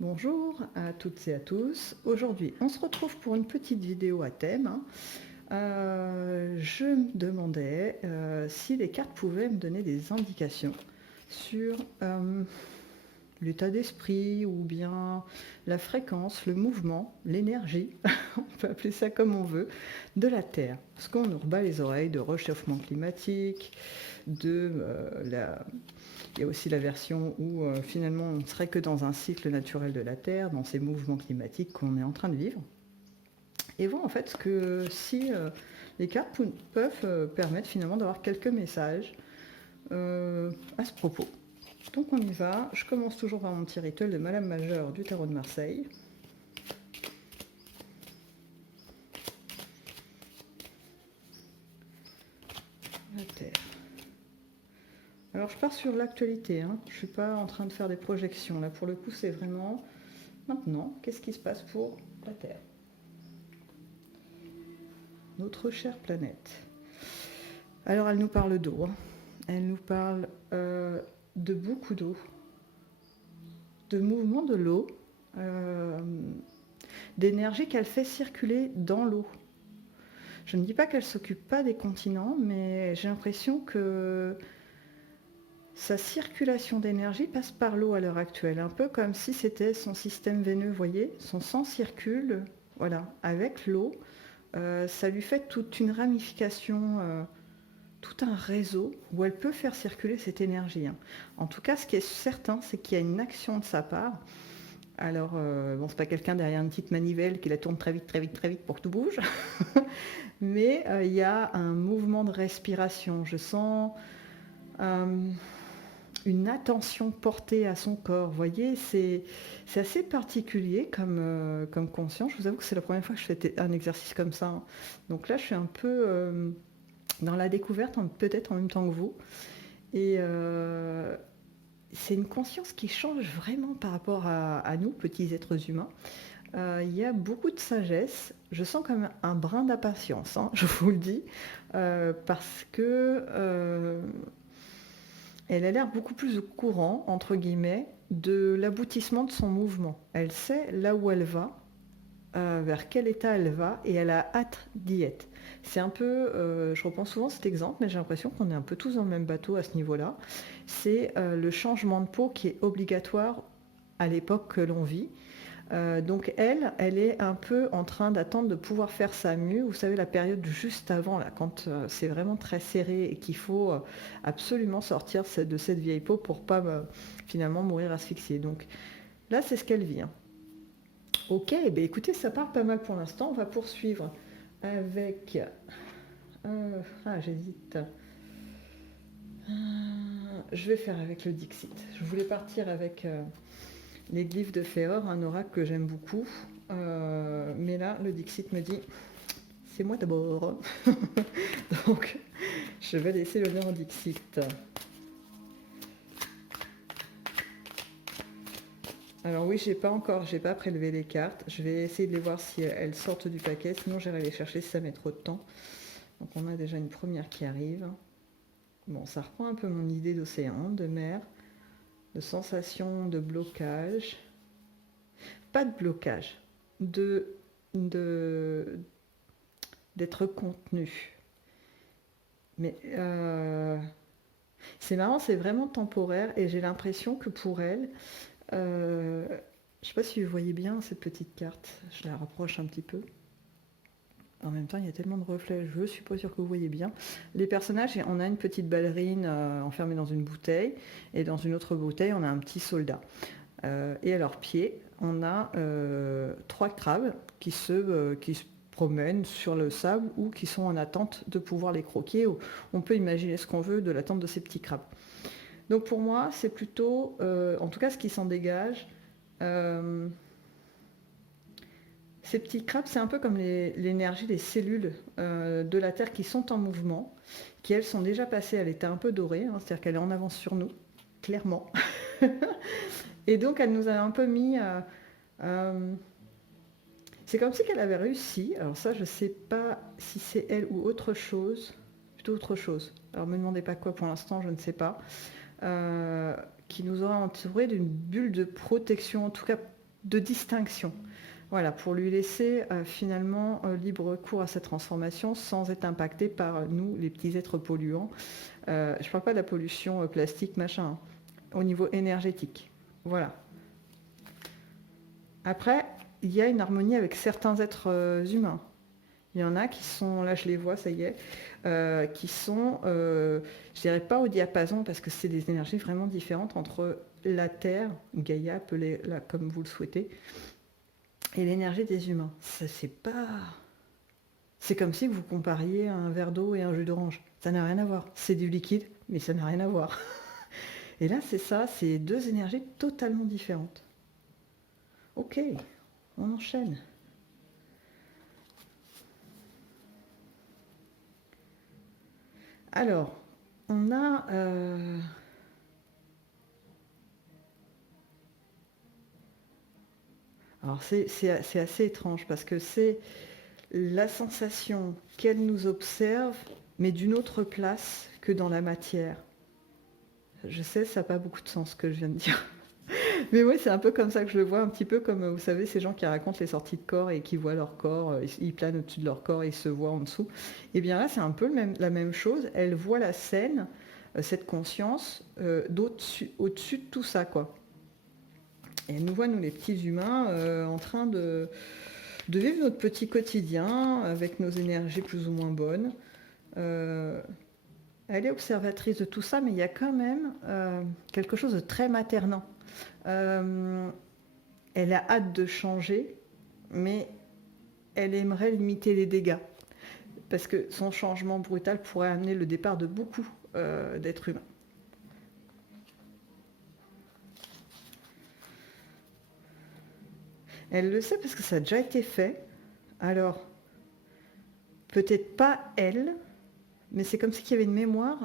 Bonjour à toutes et à tous. Aujourd'hui, on se retrouve pour une petite vidéo à thème. Je me demandais si les cartes pouvaient me donner des indications sur l'état d'esprit ou bien la fréquence, le mouvement, l'énergie, on peut appeler ça comme on veut, de la Terre. Parce qu'on nous rebat les oreilles de réchauffement climatique, il y a aussi la version où finalement on ne serait que dans un cycle naturel de la Terre, dans ces mouvements climatiques qu'on est en train de vivre. Et voir en fait que si les cartes peuvent permettre finalement d'avoir quelques messages à ce propos. Donc on y va. Je commence toujours par mon petit rituel de Madame Majeure du Tarot de Marseille. La Terre. Alors je pars sur l'actualité, hein. Je ne suis pas en train de faire des projections. Là pour le coup c'est vraiment maintenant, qu'est-ce qui se passe pour la Terre, notre chère planète. Alors elle nous parle d'eau, hein. Elle nous parle de beaucoup d'eau, de mouvement de l'eau, d'énergie qu'elle fait circuler dans l'eau. Je ne dis pas qu'elle ne s'occupe pas des continents, mais j'ai l'impression que sa circulation d'énergie passe par l'eau à l'heure actuelle, un peu comme si c'était son système veineux, vous voyez, son sang circule, voilà, avec l'eau. Ça lui fait toute une ramification, tout un réseau où elle peut faire circuler cette énergie, hein. En tout cas, ce qui est certain, c'est qu'il y a une action de sa part. Alors, bon, c'est pas quelqu'un derrière une petite manivelle qui la tourne très vite, très vite, très vite pour que tout bouge, mais il y a un mouvement de respiration. Je sens une attention portée à son corps. Vous voyez, c'est assez particulier comme conscience. Je vous avoue que c'est la première fois que je fais un exercice comme ça, hein. Donc là, je suis un peu dans la découverte, peut-être en même temps que vous. Et c'est une conscience qui change vraiment par rapport à nous, petits êtres humains. Il y a beaucoup de sagesse. Je sens comme un brin d'impatience, hein, je vous le dis, parce que elle a l'air beaucoup plus au courant, entre guillemets, de l'aboutissement de son mouvement. Elle sait là où elle va, vers quel état elle va, et elle a hâte d'y être. C'est un peu, je reprends souvent cet exemple, mais j'ai l'impression qu'on est un peu tous dans le même bateau à ce niveau-là. C'est le changement de peau qui est obligatoire à l'époque que l'on vit. Donc elle est un peu en train d'attendre de pouvoir faire sa mue. Vous savez, la période juste avant, là, quand c'est vraiment très serré et qu'il faut absolument sortir de cette vieille peau pour pas finalement mourir asphyxiée. Donc là, c'est ce qu'elle vit, hein. Ok, ben écoutez, ça part pas mal pour l'instant. On va poursuivre avec... j'hésite. Je vais faire avec le Dixit. Je voulais partir avec les glyphes de Féor, un oracle que j'aime beaucoup. Mais là, le Dixit me dit, c'est moi d'abord. Donc, je vais laisser l'honneur au Dixit. Alors oui, j'ai pas prélevé les cartes. Je vais essayer de les voir si elles sortent du paquet. Sinon, j'irai les chercher si ça met trop de temps. Donc on a déjà une première qui arrive. Bon, ça reprend un peu mon idée d'océan, de mer, de sensation de blocage. Pas de blocage, d'être contenu. Mais c'est marrant, c'est vraiment temporaire et j'ai l'impression que pour elle, je ne sais pas si vous voyez bien cette petite carte, je la rapproche un petit peu. En même temps, il y a tellement de reflets, je ne suis pas sûre que vous voyez bien. Les personnages, on a une petite ballerine enfermée dans une bouteille, et dans une autre bouteille, on a un petit soldat. Et à leurs pieds, on a 3 crabes qui se promènent sur le sable ou qui sont en attente de pouvoir les croquer. On peut imaginer ce qu'on veut de l'attente de ces petits crabes. Donc pour moi, c'est plutôt, en tout cas ce qui s'en dégage, ces petits crabes, c'est un peu comme l'énergie des cellules de la Terre qui sont en mouvement, qui elles sont déjà passées à l'état un peu doré, hein, c'est-à-dire qu'elle est en avance sur nous, clairement. Et donc elle nous a un peu mis... c'est comme si qu'elle avait réussi, alors ça je ne sais pas si c'est elle ou autre chose, plutôt autre chose, alors ne me demandez pas quoi pour l'instant, je ne sais pas, qui nous aura entouré d'une bulle de protection, en tout cas de distinction. Voilà, pour lui laisser finalement libre cours à sa transformation sans être impacté par nous, les petits êtres polluants. Je ne parle pas de la pollution plastique, machin, hein, au niveau énergétique. Voilà. Après, il y a une harmonie avec certains êtres humains. Il y en a qui sont, là je les vois, ça y est, qui sont, je dirais pas au diapason, parce que c'est des énergies vraiment différentes entre la Terre, Gaïa, appelez-la comme vous le souhaitez, et l'énergie des humains. Ça, c'est pas... C'est comme si vous compariez un verre d'eau et un jus d'orange. Ça n'a rien à voir. C'est du liquide, mais ça n'a rien à voir. Et là, c'est ça, c'est deux énergies totalement différentes. Ok, on enchaîne. Alors, on a... Alors, c'est assez étrange parce que c'est la sensation qu'elle nous observe, mais d'une autre place que dans la matière. Je sais, ça n'a pas beaucoup de sens ce que je viens de dire. Mais oui, c'est un peu comme ça que je le vois, un petit peu comme, vous savez, ces gens qui racontent les sorties de corps et qui voient leur corps, ils planent au-dessus de leur corps et ils se voient en dessous. Et bien là, c'est un peu la même chose. Elle voit la scène, cette conscience, au-dessus de tout ça, quoi. Et elle nous voit, nous les petits humains, en train de vivre notre petit quotidien avec nos énergies plus ou moins bonnes. Elle est observatrice de tout ça, mais il y a quand même quelque chose de très maternant. Elle a hâte de changer, mais elle aimerait limiter les dégâts. Parce que son changement brutal pourrait amener le départ de beaucoup d'êtres humains. Elle le sait parce que ça a déjà été fait. Alors, peut-être pas elle, mais c'est comme s'il y avait une mémoire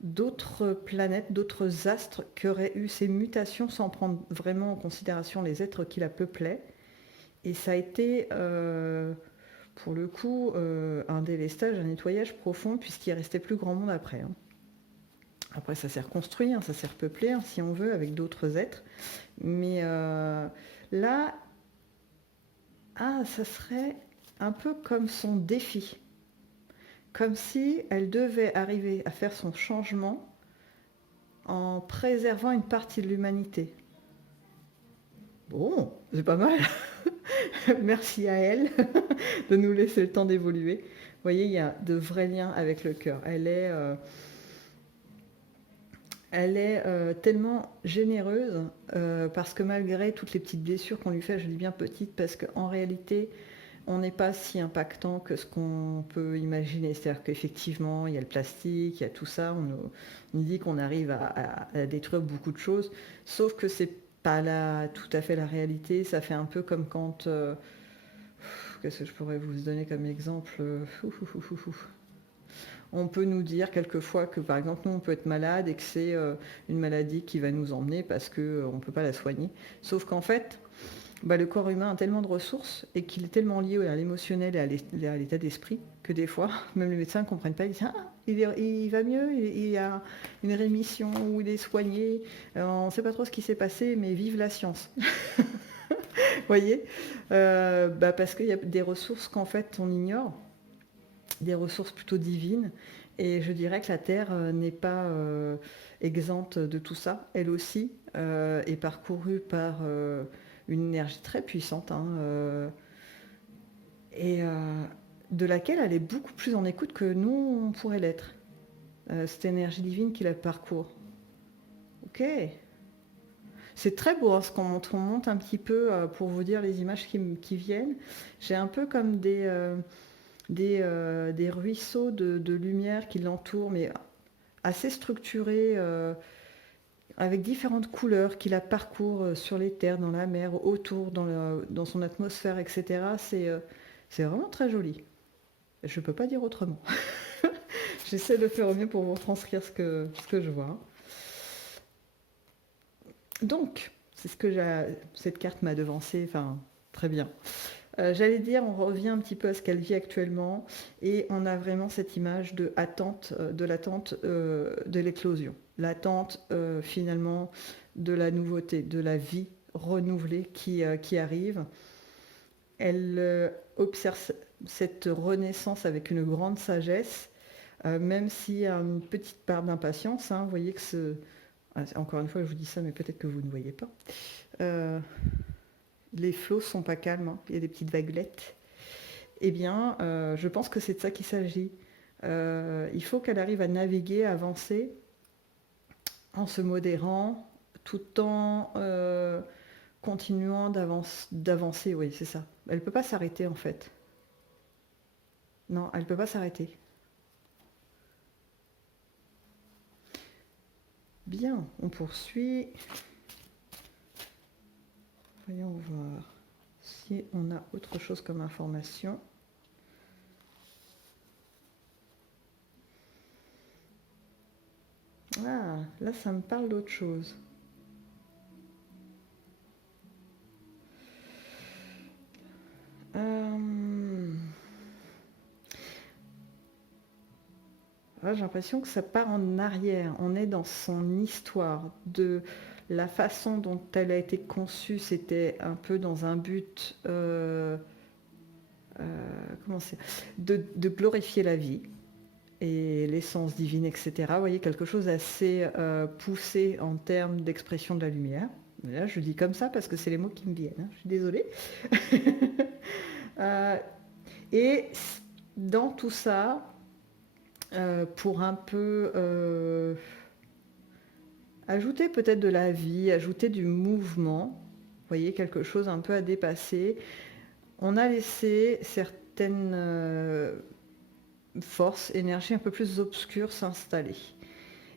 d'autres planètes, d'autres astres qui auraient eu ces mutations sans prendre vraiment en considération les êtres qui la peuplaient. Et ça a été, pour le coup, un délestage, un nettoyage profond, puisqu'il ne restait plus grand monde après. Hein. Après, ça s'est reconstruit, hein, ça s'est repeuplé, hein, si on veut, avec d'autres êtres. Mais là, ça serait un peu comme son défi. Comme si elle devait arriver à faire son changement en préservant une partie de l'humanité. Bon, c'est pas mal. Merci à elle de nous laisser le temps d'évoluer. Vous voyez, il y a de vrais liens avec le cœur. Elle est tellement généreuse parce que malgré toutes les petites blessures qu'on lui fait, je dis bien petites parce qu'en réalité, on n'est pas si impactant que ce qu'on peut imaginer. C'est-à-dire qu'effectivement, il y a le plastique, il y a tout ça. On nous dit qu'on arrive à détruire beaucoup de choses, sauf que c'est pas là tout à fait la réalité. Ça fait un peu comme quand... qu'est-ce que je pourrais vous donner comme exemple On peut nous dire quelquefois que, par exemple, nous, on peut être malade et que c'est une maladie qui va nous emmener parce qu'on ne peut pas la soigner. Sauf qu'en fait, le corps humain a tellement de ressources et qu'il est tellement lié à l'émotionnel et à l'état d'esprit que des fois, même les médecins ne comprennent pas. Ils disent « il va mieux, il a une rémission ou il est soigné. On ne sait pas trop ce qui s'est passé, mais vive la science !» Vous voyez parce qu'il y a des ressources qu'en fait on ignore, des ressources plutôt divines. Et je dirais que la Terre n'est pas exempte de tout ça. Elle aussi est parcourue par une énergie très puissante et de laquelle elle est beaucoup plus en écoute que nous, on pourrait l'être. Cette énergie divine qui la parcourt. Ok. C'est très beau, hein, ce qu'on montre. On monte un petit peu pour vous dire les images qui viennent. J'ai un peu comme des ruisseaux de lumière qui l'entourent, mais assez structurés, avec différentes couleurs qui la parcourent sur les terres, dans la mer, autour, dans son atmosphère, etc. C'est vraiment très joli. Je ne peux pas dire autrement. J'essaie de faire au mieux pour vous retranscrire ce que je vois. Donc, c'est ce que cette carte m'a devancé, enfin, très bien. J'allais dire, on revient un petit peu à ce qu'elle vit actuellement et on a vraiment cette image de l'attente de l'éclosion. L'attente finalement de la nouveauté, de la vie renouvelée qui arrive. Elle observe cette renaissance avec une grande sagesse, même s'il y a une petite part d'impatience. Hein. Vous voyez que encore une fois, je vous dis ça, mais peut-être que vous ne voyez pas. Les flots sont pas calmes, hein. Il y a des petites vaguelettes. Eh bien, je pense que c'est de ça qu'il s'agit. Il faut qu'elle arrive à naviguer, à avancer, en se modérant, tout en continuant d'avancer. Oui, c'est ça. Elle ne peut pas s'arrêter, en fait. Non, elle ne peut pas s'arrêter. Bien, on poursuit. Voyons voir si on a autre chose comme information. Ah, là, ça me parle d'autre chose. J'ai l'impression que ça part en arrière. On est dans son histoire, de la façon dont elle a été conçue. C'était un peu dans un but comment c'est, de glorifier la vie et l'essence divine, etc. Vous voyez, quelque chose assez poussé en termes d'expression de la lumière. Mais là, je dis comme ça parce que c'est les mots qui me viennent. Hein. Je suis désolée. Et dans tout ça, pour un peu ajouter peut-être de la vie, ajouter du mouvement, vous voyez, quelque chose un peu à dépasser, on a laissé certaines forces, énergies un peu plus obscures s'installer.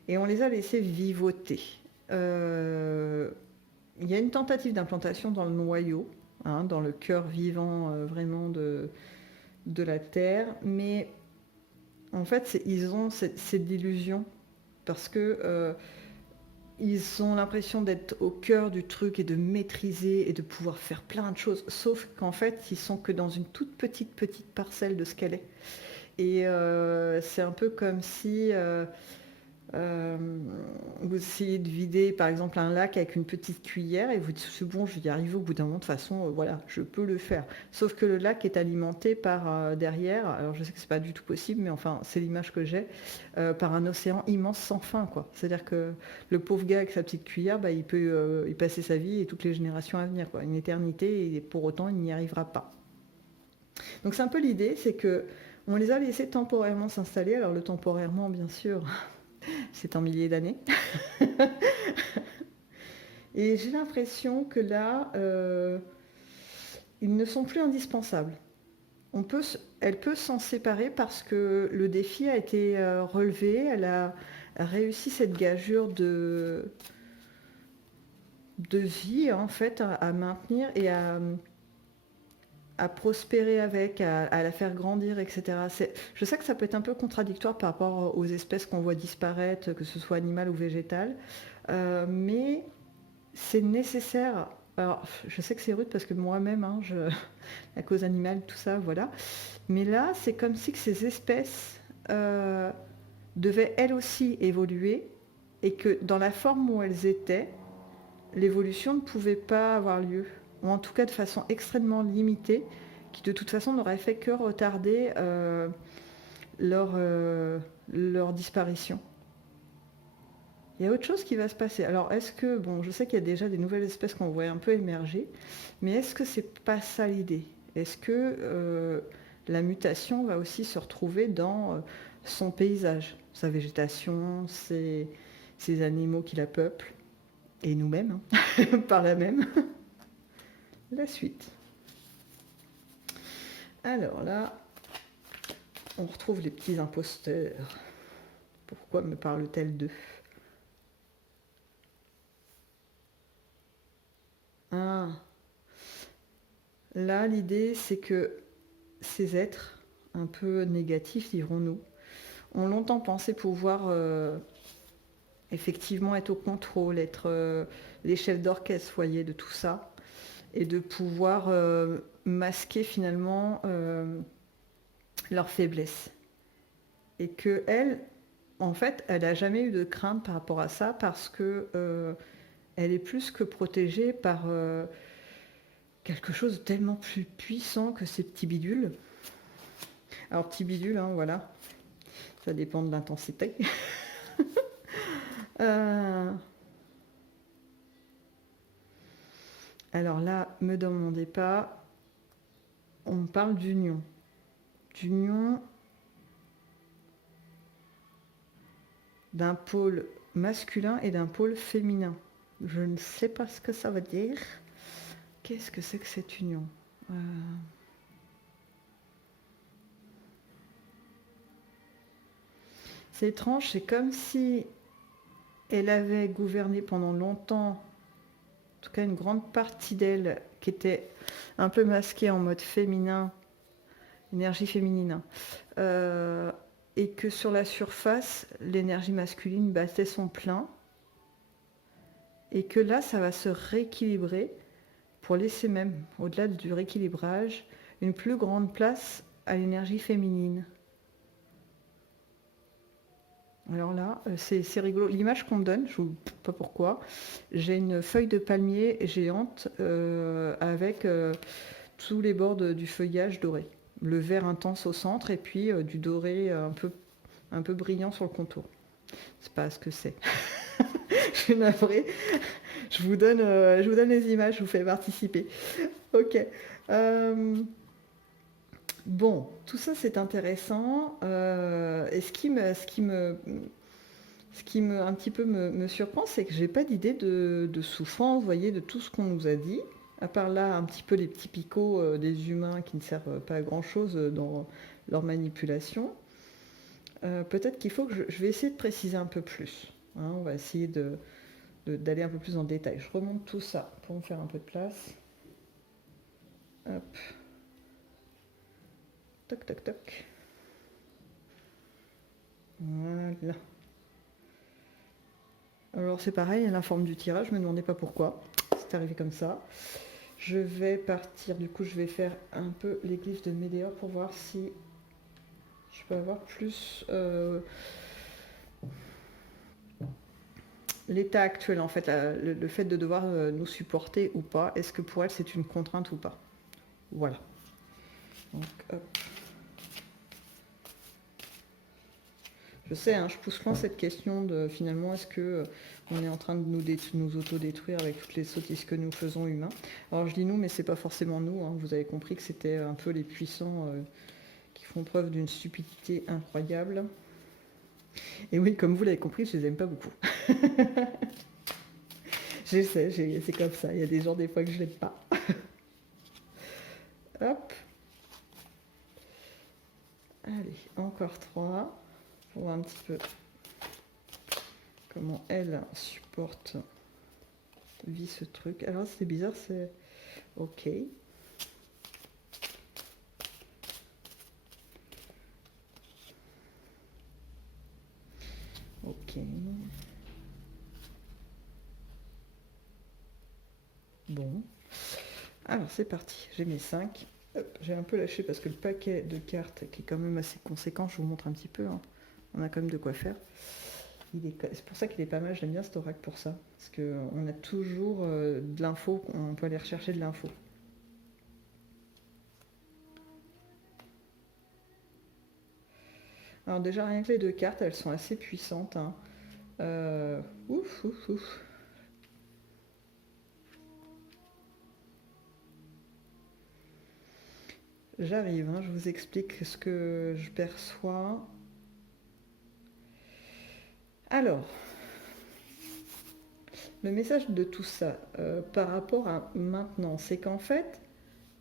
Et on les a laissées vivoter. Il y a une tentative d'implantation dans le noyau, hein, dans le cœur vivant vraiment de la Terre, mais en fait, ils ont cette illusion parce que ils ont l'impression d'être au cœur du truc et de maîtriser et de pouvoir faire plein de choses, sauf qu'en fait, ils sont que dans une toute petite parcelle de ce qu'elle est. Et c'est un peu comme si vous essayez de vider par exemple un lac avec une petite cuillère et vous dites c'est bon, je vais y arriver au bout d'un moment, de toute façon, voilà, je peux le faire. Sauf que le lac est alimenté par derrière, alors je sais que c'est pas du tout possible, mais enfin c'est l'image que j'ai, par un océan immense sans fin, quoi. C'est-à-dire que le pauvre gars avec sa petite cuillère, bah, il peut y passer sa vie et toutes les générations à venir, quoi, une éternité, et pour autant il n'y arrivera pas. Donc c'est un peu l'idée, c'est que on les a laissés temporairement s'installer. Alors le temporairement, bien sûr, c'est en milliers d'années. Et j'ai l'impression que là, ils ne sont plus indispensables. Elle peut s'en séparer parce que le défi a été relevé. Elle a réussi cette gageure de vie, en fait, à maintenir et à prospérer avec, à la faire grandir, etc. Je sais que ça peut être un peu contradictoire par rapport aux espèces qu'on voit disparaître, que ce soit animales ou végétales, mais c'est nécessaire. Alors, je sais que c'est rude parce que moi-même, hein, la cause animale, tout ça, voilà. Mais là, c'est comme si que ces espèces devaient elles aussi évoluer et que dans la forme où elles étaient, l'évolution ne pouvait pas avoir lieu, ou en tout cas de façon extrêmement limitée, qui de toute façon n'aurait fait que retarder leur disparition. Il y a autre chose qui va se passer. Alors est-ce que, bon, je sais qu'il y a déjà des nouvelles espèces qu'on voit un peu émerger, mais est-ce que c'est pas ça l'idée? Est-ce que la mutation va aussi se retrouver dans son paysage, sa végétation, ses animaux qui la peuplent, et nous-mêmes, hein, par là même. La suite. Alors là, on retrouve les petits imposteurs. Pourquoi me parle-t-elle d'eux? Ah, là, l'idée, c'est que ces êtres, un peu négatifs, dirons-nous, ont longtemps pensé pouvoir effectivement être au contrôle, être les chefs d'orchestre, voyez, de tout ça, et de pouvoir masquer finalement leur faiblesse. Et qu'elle, en fait, elle n'a jamais eu de crainte par rapport à ça parce que elle est plus que protégée par quelque chose de tellement plus puissant que ces petits bidules. Alors petits bidules, hein, voilà, ça dépend de l'intensité. Alors là, me demandez pas, on parle d'union. D'union d'un pôle masculin et d'un pôle féminin. Je ne sais pas ce que ça veut dire. Qu'est-ce que c'est que cette union? C'est étrange, c'est comme si elle avait gouverné pendant longtemps, en tout cas une grande partie d'elle, qui était un peu masquée en mode féminin, énergie féminine, et que sur la surface, l'énergie masculine battait son plein, et que là, ça va se rééquilibrer pour laisser même, au-delà du rééquilibrage, une plus grande place à l'énergie féminine. Alors là, c'est rigolo. L'image qu'on me donne, je ne sais pas pourquoi, j'ai une feuille de palmier géante avec tous les bords du feuillage doré. Le vert intense au centre et puis du doré un peu brillant sur le contour. C'est pas ce que c'est. Je suis navrée. Je vous donne les images, je vous fais participer. Ok. Bon, tout ça c'est intéressant. Et ce qui me un petit peu me surprend, c'est que j'ai pas d'idée de souffrance, vous voyez, de tout ce qu'on nous a dit. À part là, un petit peu les petits picots des humains qui ne servent pas à grand chose dans leur manipulation. Peut-être qu'il faut que je vais essayer de préciser un peu plus. Hein, on va essayer d'aller un peu plus en détail. Je remonte tout ça pour me faire un peu de place. Hop. Toc, toc, toc. Voilà. Alors c'est pareil, la forme du tirage, je me demandais pas pourquoi. C'est arrivé comme ça. Je vais partir, du coup je vais faire un peu les glyphes de Médéor pour voir si je peux avoir plus l'état actuel en fait, le fait de devoir nous supporter ou pas. Est-ce que pour elle c'est une contrainte ou pas? Voilà. Donc hop. Je sais, hein, je pousse loin cette question de finalement est-ce que on est en train de nous autodétruire avec toutes les sottises que nous faisons humains. Alors je dis nous, mais c'est pas forcément nous. Hein. Vous avez compris que c'était un peu les puissants qui font preuve d'une stupidité incroyable. Et oui, comme vous l'avez compris, je les aime pas beaucoup. Je sais, c'est comme ça. Il y a des gens des fois que je l'aime pas. Hop. Allez, encore 3. Pour voir un petit peu comment elle supporte, vit ce truc. Alors c'est bizarre, c'est ok. Ok. Bon. Alors c'est parti, j'ai mes 5. J'ai un peu lâché parce que le paquet de cartes qui est quand même assez conséquent, je vous montre un petit peu. Hein. On a quand même de quoi faire. C'est pour ça qu'il est pas mal, j'aime bien cet oracle pour ça. Parce qu'on a toujours de l'info, on peut aller rechercher de l'info. Alors déjà, rien que les 2 cartes, elles sont assez puissantes. Hein. Ouf, ouf, ouf. J'arrive, hein, je vous explique ce que je perçois. Alors, le message de tout ça par rapport à maintenant, c'est qu'en fait,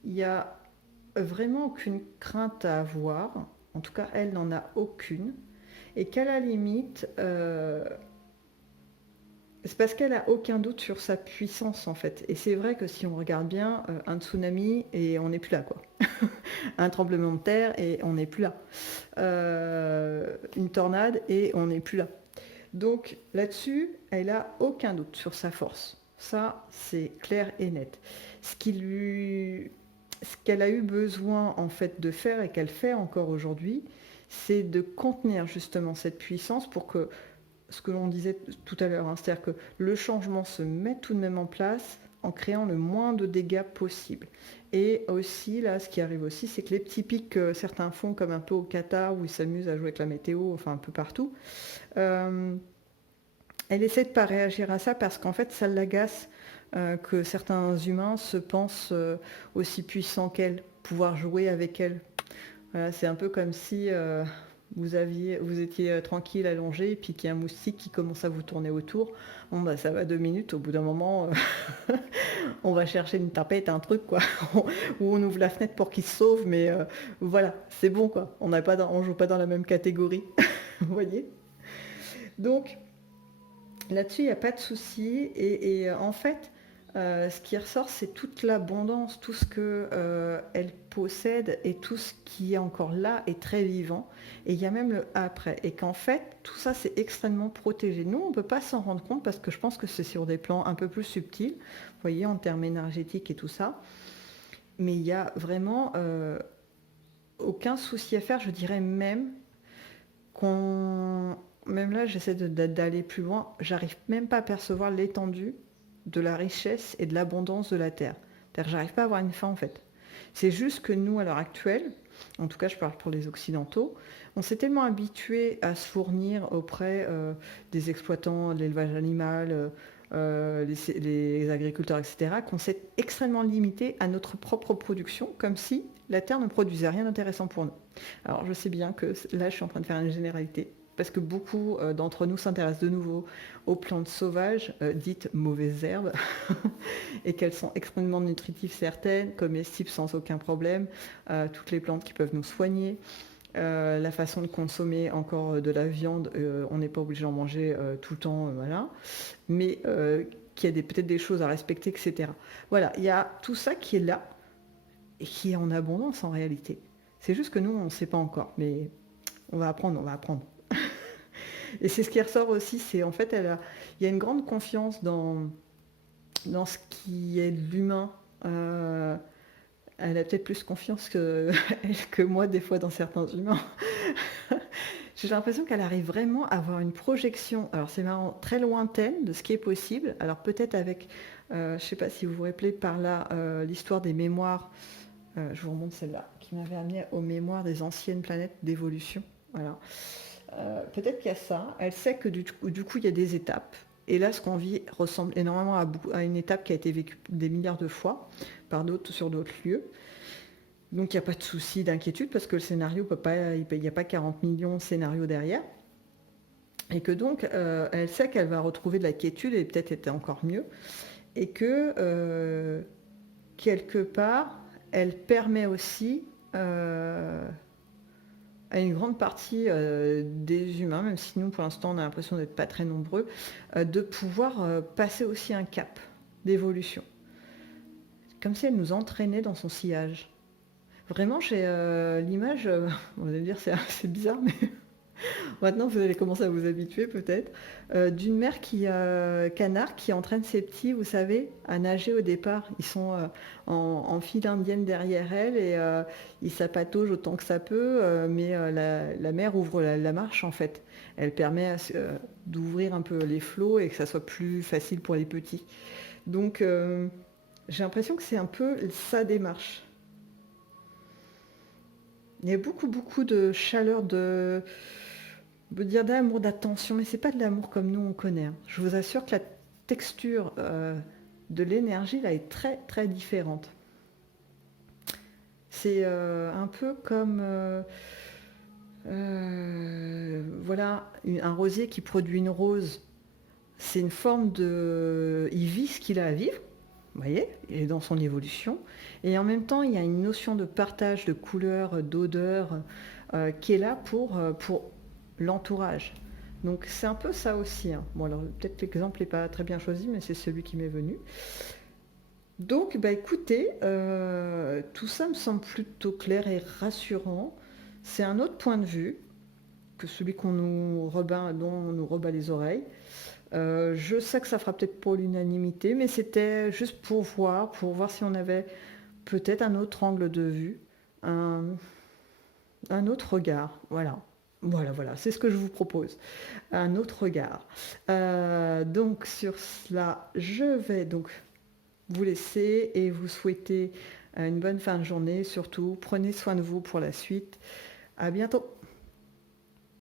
il n'y a vraiment aucune crainte à avoir. En tout cas, elle n'en a aucune. Et qu'à la limite, c'est parce qu'elle n'a aucun doute sur sa puissance en fait. Et c'est vrai que si on regarde bien, un tsunami et on n'est plus là quoi. Un tremblement de terre et on n'est plus là. Une tornade et on n'est plus là. Donc là-dessus, elle n'a aucun doute sur sa force. Ça, c'est clair et net. Ce qu'elle a eu besoin en fait de faire et qu'elle fait encore aujourd'hui, c'est de contenir justement cette puissance pour que ce que l'on disait tout à l'heure, hein, c'est-à-dire que le changement se met tout de même en place en créant le moins de dégâts possible. Et aussi, là, ce qui arrive aussi, c'est que les petits pics que certains font, comme un peu au Qatar, où ils s'amusent à jouer avec la météo, enfin un peu partout, euh, elle essaie de ne pas réagir à ça parce qu'en fait, ça l'agace que certains humains se pensent aussi puissants qu'elle, pouvoir jouer avec elle. Voilà, c'est un peu comme si vous étiez tranquille, allongé, et puis qu'il y a un moustique qui commence à vous tourner autour. Bon, bah, ça va 2 minutes, au bout d'un moment, on va chercher une tapette, un truc, quoi. Ou on ouvre la fenêtre pour qu'il se sauve, mais voilà, c'est bon, quoi. On joue pas dans la même catégorie, vous voyez. Donc, là-dessus, il n'y a pas de souci. Et en fait, ce qui ressort, c'est toute l'abondance, tout ce qu'elle possède et tout ce qui est encore là est très vivant. Et il y a même le après. Et qu'en fait, tout ça, c'est extrêmement protégé. Nous, on ne peut pas s'en rendre compte parce que je pense que c'est sur des plans un peu plus subtils, vous voyez, en termes énergétiques et tout ça. Mais il n'y a vraiment aucun souci à faire. Je dirais même qu'on... Même là, d'aller plus loin. J'arrive même pas à percevoir l'étendue de la richesse et de l'abondance de la Terre. C'est-à-dire, j'arrive pas à avoir une fin en fait. C'est juste que nous, à l'heure actuelle, en tout cas je parle pour les Occidentaux, on s'est tellement habitué à se fournir auprès des exploitants de l'élevage animal, les agriculteurs, etc., qu'on s'est extrêmement limité à notre propre production, comme si la Terre ne produisait rien d'intéressant pour nous. Alors je sais bien que là je suis en train de faire une généralité, parce que beaucoup d'entre nous s'intéressent de nouveau aux plantes sauvages, dites mauvaises herbes, et qu'elles sont extrêmement nutritives certaines, comestibles sans aucun problème, toutes les plantes qui peuvent nous soigner. La façon de consommer encore de la viande, on n'est pas obligé d'en manger tout le temps, voilà, mais qu'il y a peut-être des choses à respecter, etc. Voilà, il y a tout ça qui est là, et qui est en abondance en réalité. C'est juste que nous, on ne sait pas encore, mais on va apprendre, on va apprendre. Et c'est ce qui ressort aussi, c'est en fait, il y a une grande confiance dans ce qui est de l'humain. Elle a peut-être plus confiance que moi, des fois, dans certains humains. J'ai l'impression qu'elle arrive vraiment à avoir une projection, alors c'est marrant, très lointaine de ce qui est possible. Alors peut-être avec, je ne sais pas si vous vous rappelez par là, l'histoire des mémoires, je vous remonte celle-là, qui m'avait amené aux mémoires des anciennes planètes d'évolution. Voilà. Peut-être qu'il y a ça. Elle sait que du coup, il y a des étapes. Et là, ce qu'on vit ressemble énormément à une étape qui a été vécue des milliards de fois sur d'autres lieux. Donc, il n'y a pas de souci d'inquiétude parce que le scénario peut pas, il n'y a pas 40 millions de scénarios derrière. Et que donc, elle sait qu'elle va retrouver de la quiétude et peut-être être encore mieux. Et que, quelque part, elle permet aussi à une grande partie des humains, même si nous, pour l'instant, on a l'impression d'être pas très nombreux, de pouvoir passer aussi un cap d'évolution. Comme si elle nous entraînait dans son sillage. Vraiment, j'ai l'image, vous allez me dire c'est bizarre, mais maintenant vous allez commencer à vous habituer peut-être, d'une mère canard qui entraîne ses petits, vous savez, à nager au départ. Ils sont en file indienne derrière elle et ils s'apatougent autant que ça peut, mais la mère ouvre la marche en fait. Elle permet d'ouvrir un peu les flots et que ça soit plus facile pour les petits. Donc j'ai l'impression que c'est un peu sa démarche. Il y a beaucoup, beaucoup de chaleur, on peut dire d'amour, d'attention, mais c'est pas de l'amour comme nous on connaît. Hein. Je vous assure que la texture de l'énergie là est très, très différente. C'est un peu comme voilà, un rosier qui produit une rose. C'est une forme de... Il vit ce qu'il a à vivre. Vous voyez, il est dans son évolution. Et en même temps, il y a une notion de partage, de couleur, d'odeur, qui est là pour l'entourage. Donc c'est un peu ça aussi. Hein. Bon, alors peut-être que l'exemple n'est pas très bien choisi, mais c'est celui qui m'est venu. Donc, bah écoutez, tout ça me semble plutôt clair et rassurant. C'est un autre point de vue que celui dont on nous rebat les oreilles. Je sais que ça fera peut-être pas l'unanimité, mais c'était juste pour voir si on avait peut-être un autre angle de vue, un autre regard. Voilà. Voilà, c'est ce que je vous propose. Un autre regard. Donc sur cela, je vais donc vous laisser et vous souhaiter une bonne fin de journée. Surtout, prenez soin de vous pour la suite. À bientôt.